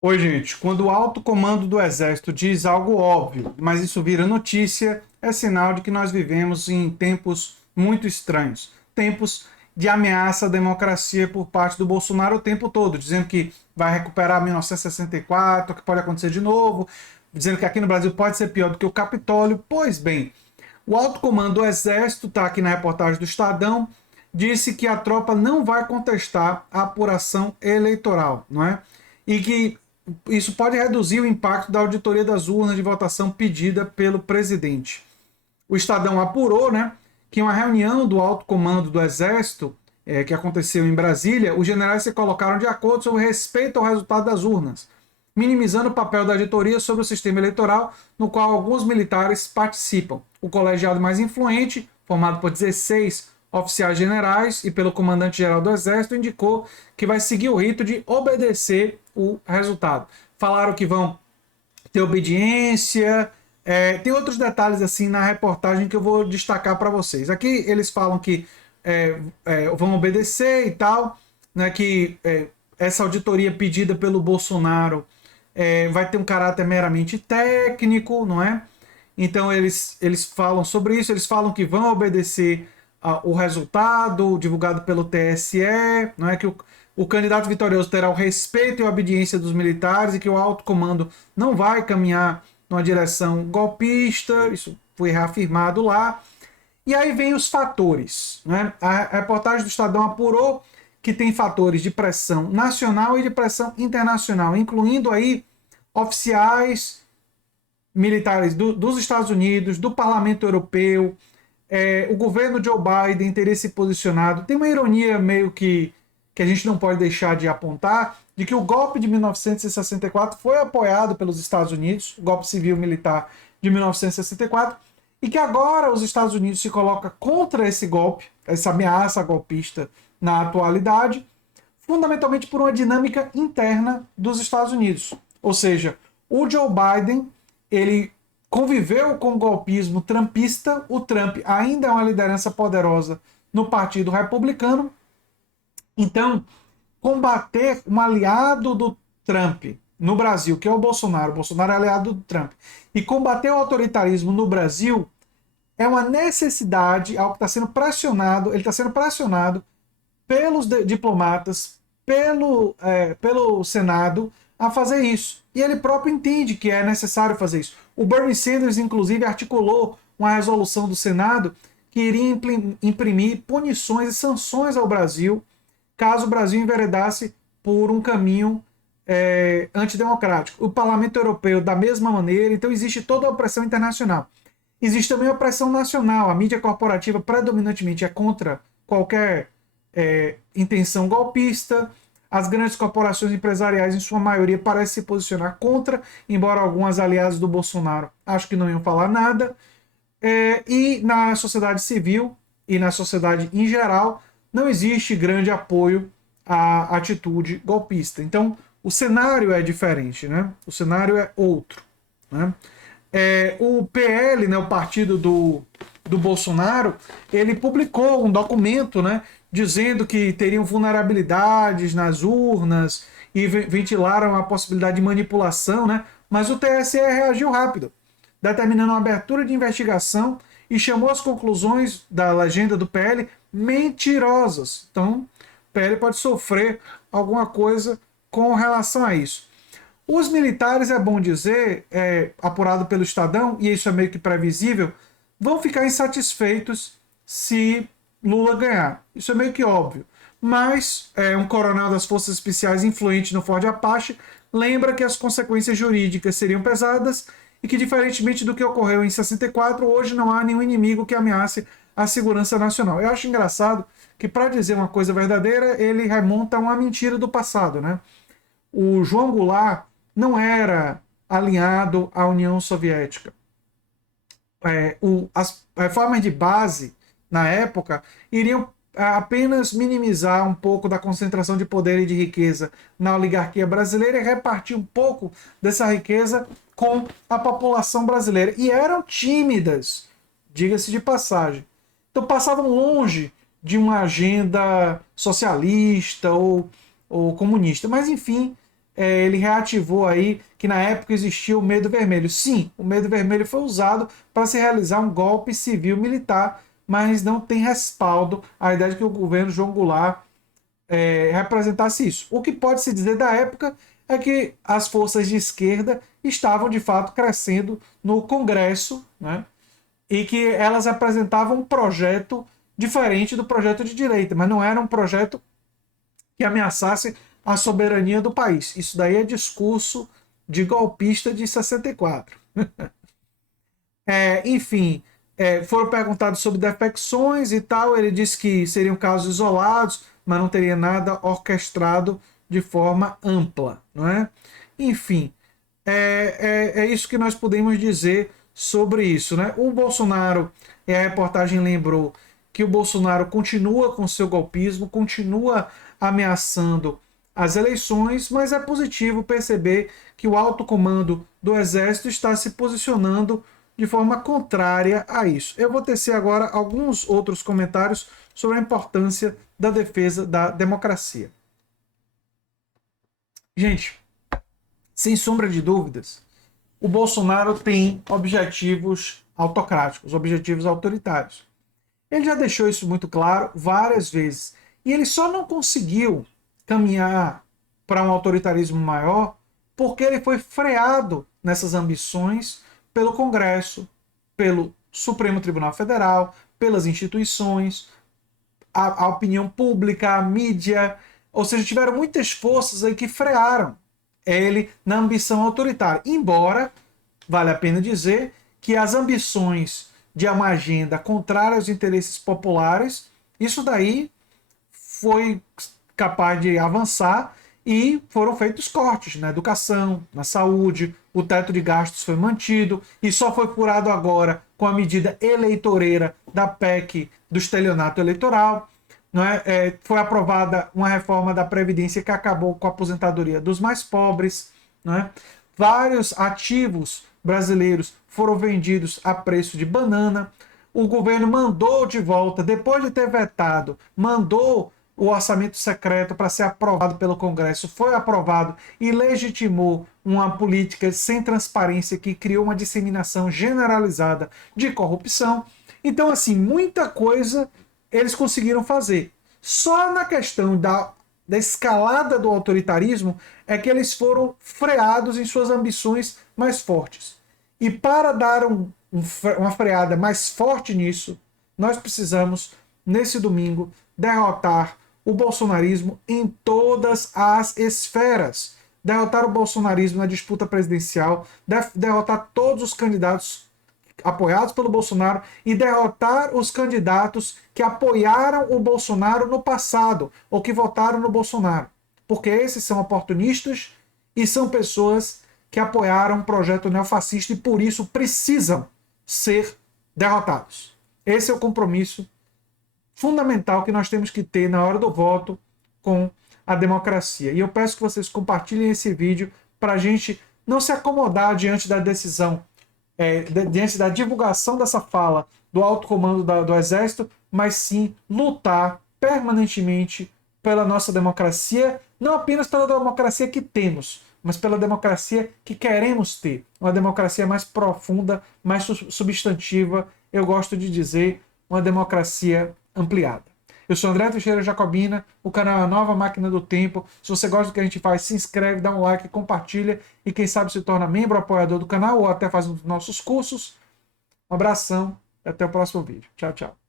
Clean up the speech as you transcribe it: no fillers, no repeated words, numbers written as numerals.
Oi, gente. Quando o alto comando do Exército diz algo óbvio, mas isso vira notícia, é sinal de que nós vivemos em tempos muito estranhos. Tempos de ameaça à democracia por parte do Bolsonaro o tempo todo, dizendo que vai recuperar 1964, que pode acontecer de novo, dizendo que aqui no Brasil pode ser pior do que o Capitólio. Pois bem, o alto comando do Exército, está aqui na reportagem do Estadão, disse que a tropa não vai contestar a apuração eleitoral, não é? E que isso pode reduzir o impacto da auditoria das urnas de votação pedida pelo presidente. O Estadão apurou, né, que em uma reunião do alto comando do Exército, que aconteceu em Brasília, os generais se colocaram de acordo sobre o respeito ao resultado das urnas, minimizando o papel da auditoria sobre o sistema eleitoral, no qual alguns militares participam. O colegiado mais influente, formado por 16 oficiais generais e pelo comandante-geral do Exército, indicou que vai seguir o rito de obedecer o resultado. Falaram que vão ter obediência. Tem outros detalhes assim na reportagem que eu vou destacar para vocês. Aqui eles falam que vão obedecer e tal, né, que essa auditoria pedida pelo Bolsonaro vai ter um caráter meramente técnico, não é? Então eles falam sobre isso, eles falam que vão obedecer o resultado divulgado pelo TSE, não é que o candidato vitorioso terá o respeito e a obediência dos militares e que o alto comando não vai caminhar numa direção golpista, isso foi reafirmado lá. E aí vem os fatores. Né? A reportagem do Estadão apurou que tem fatores de pressão nacional e de pressão internacional, incluindo aí oficiais militares dos Estados Unidos, do Parlamento Europeu, o governo Joe Biden teria se posicionado. Tem uma ironia meio que a gente não pode deixar de apontar, de que o golpe de 1964 foi apoiado pelos Estados Unidos, o golpe civil militar de 1964, e que agora os Estados Unidos se colocam contra esse golpe, essa ameaça golpista na atualidade, fundamentalmente por uma dinâmica interna dos Estados Unidos. Ou seja, o Joe Biden, ele conviveu com o golpismo trumpista, o Trump ainda é uma liderança poderosa no Partido Republicano, então combater um aliado do Trump no Brasil, que é o Bolsonaro é aliado do Trump, e combater o autoritarismo no Brasil é uma necessidade, algo que está sendo pressionado, ele está sendo pressionado pelos diplomatas, pelo Senado, a fazer isso. E ele próprio entende que é necessário fazer isso. O Bernie Sanders, inclusive, articulou uma resolução do Senado que iria imprimir punições e sanções ao Brasil caso o Brasil enveredasse por um caminho antidemocrático. O Parlamento Europeu, da mesma maneira, então existe toda a pressão internacional. Existe também a pressão nacional. A mídia corporativa predominantemente é contra qualquer intenção golpista. As grandes corporações empresariais, em sua maioria, parecem se posicionar contra, embora algumas aliadas do Bolsonaro acho que não iam falar nada. E na sociedade civil e na sociedade em geral, não existe grande apoio à atitude golpista. Então, o cenário é diferente, né? O cenário é outro. Né? O PL, né, o partido do Bolsonaro, ele publicou um documento, né, dizendo que teriam vulnerabilidades nas urnas e ventilaram a possibilidade de manipulação, né, mas o TSE reagiu rápido, determinando uma abertura de investigação e chamou as conclusões da legenda do PL mentirosas. Então, o PL pode sofrer alguma coisa com relação a isso. Os militares, é bom dizer, apurado pelo Estadão, e isso é meio que previsível, vão ficar insatisfeitos se Lula ganhar. Isso é meio que óbvio. Mas um coronel das Forças Especiais influente no Ford Apache lembra que as consequências jurídicas seriam pesadas e que, diferentemente do que ocorreu em 64, hoje não há nenhum inimigo que ameace a segurança nacional. Eu acho engraçado que, para dizer uma coisa verdadeira, ele remonta a uma mentira do passado. Né? O João Goulart não era alinhado à União Soviética. As reformas de base, na época, iriam apenas minimizar um pouco da concentração de poder e de riqueza na oligarquia brasileira e repartir um pouco dessa riqueza com a população brasileira. E eram tímidas, diga-se de passagem. Então passavam longe de uma agenda socialista ou comunista. Mas, enfim, ele reativou aí que na época existia o Medo Vermelho. Sim, o Medo Vermelho foi usado para se realizar um golpe civil-militar, mas não tem respaldo a ideia de que o governo João Goulart representasse isso. O que pode se dizer da época é que as forças de esquerda estavam de fato crescendo no Congresso, né? E que elas apresentavam um projeto diferente do projeto de direita, mas não era um projeto que ameaçasse a soberania do país. Isso daí é discurso de golpista de 64. Enfim, foram perguntados sobre defecções e tal. Ele disse que seriam casos isolados, mas não teria nada orquestrado de forma ampla, não é? Enfim, é isso que nós podemos dizer sobre isso, né? O Bolsonaro, a reportagem lembrou que o Bolsonaro continua com seu golpismo, continua ameaçando as eleições, mas é positivo perceber que o alto comando do Exército está se posicionando de forma contrária a isso. Eu vou tecer agora alguns outros comentários sobre a importância da defesa da democracia. Gente, sem sombra de dúvidas, o Bolsonaro tem objetivos autocráticos, objetivos autoritários. Ele já deixou isso muito claro várias vezes. E ele só não conseguiu caminhar para um autoritarismo maior porque ele foi freado nessas ambições pelo Congresso, pelo Supremo Tribunal Federal, pelas instituições, a opinião pública, a mídia. Ou seja, tiveram muitas forças aí que frearam ele na ambição autoritária. Embora, vale a pena dizer, que as ambições de uma agenda contrária aos interesses populares, isso daí foi capaz de avançar e foram feitos cortes na educação, na saúde, o teto de gastos foi mantido e só foi furado agora com a medida eleitoreira da PEC do estelionato eleitoral. Não é? Foi aprovada uma reforma da Previdência que acabou com a aposentadoria dos mais pobres. Não é? Vários ativos brasileiros foram vendidos a preço de banana. O governo mandou de volta, depois de ter vetado, mandou o orçamento secreto para ser aprovado pelo Congresso, foi aprovado e legitimou uma política sem transparência que criou uma disseminação generalizada de corrupção. Então, assim, muita coisa eles conseguiram fazer. Só na questão da escalada do autoritarismo é que eles foram freados em suas ambições mais fortes. E para dar uma freada mais forte nisso, nós precisamos, nesse domingo, derrotar o bolsonarismo em todas as esferas. Derrotar o bolsonarismo na disputa presidencial, derrotar todos os candidatos apoiados pelo Bolsonaro e derrotar os candidatos que apoiaram o Bolsonaro no passado ou que votaram no Bolsonaro. Porque esses são oportunistas e são pessoas que apoiaram um projeto neofascista e por isso precisam ser derrotados. Esse é o compromisso fundamental que nós temos que ter na hora do voto com a democracia. E eu peço que vocês compartilhem esse vídeo para a gente não se acomodar diante da decisão, diante da divulgação dessa fala do alto comando do Exército, mas sim lutar permanentemente pela nossa democracia, não apenas pela democracia que temos, mas pela democracia que queremos ter. Uma democracia mais profunda, mais substantiva, eu gosto de dizer, uma democracia ampliada. Eu sou André Teixeira Jacobina, o canal é a Nova Máquina do Tempo. Se você gosta do que a gente faz, se inscreve, dá um like, compartilha e quem sabe se torna membro, apoiador do canal ou até faz um dos nossos cursos. Um abração e até o próximo vídeo. Tchau, tchau.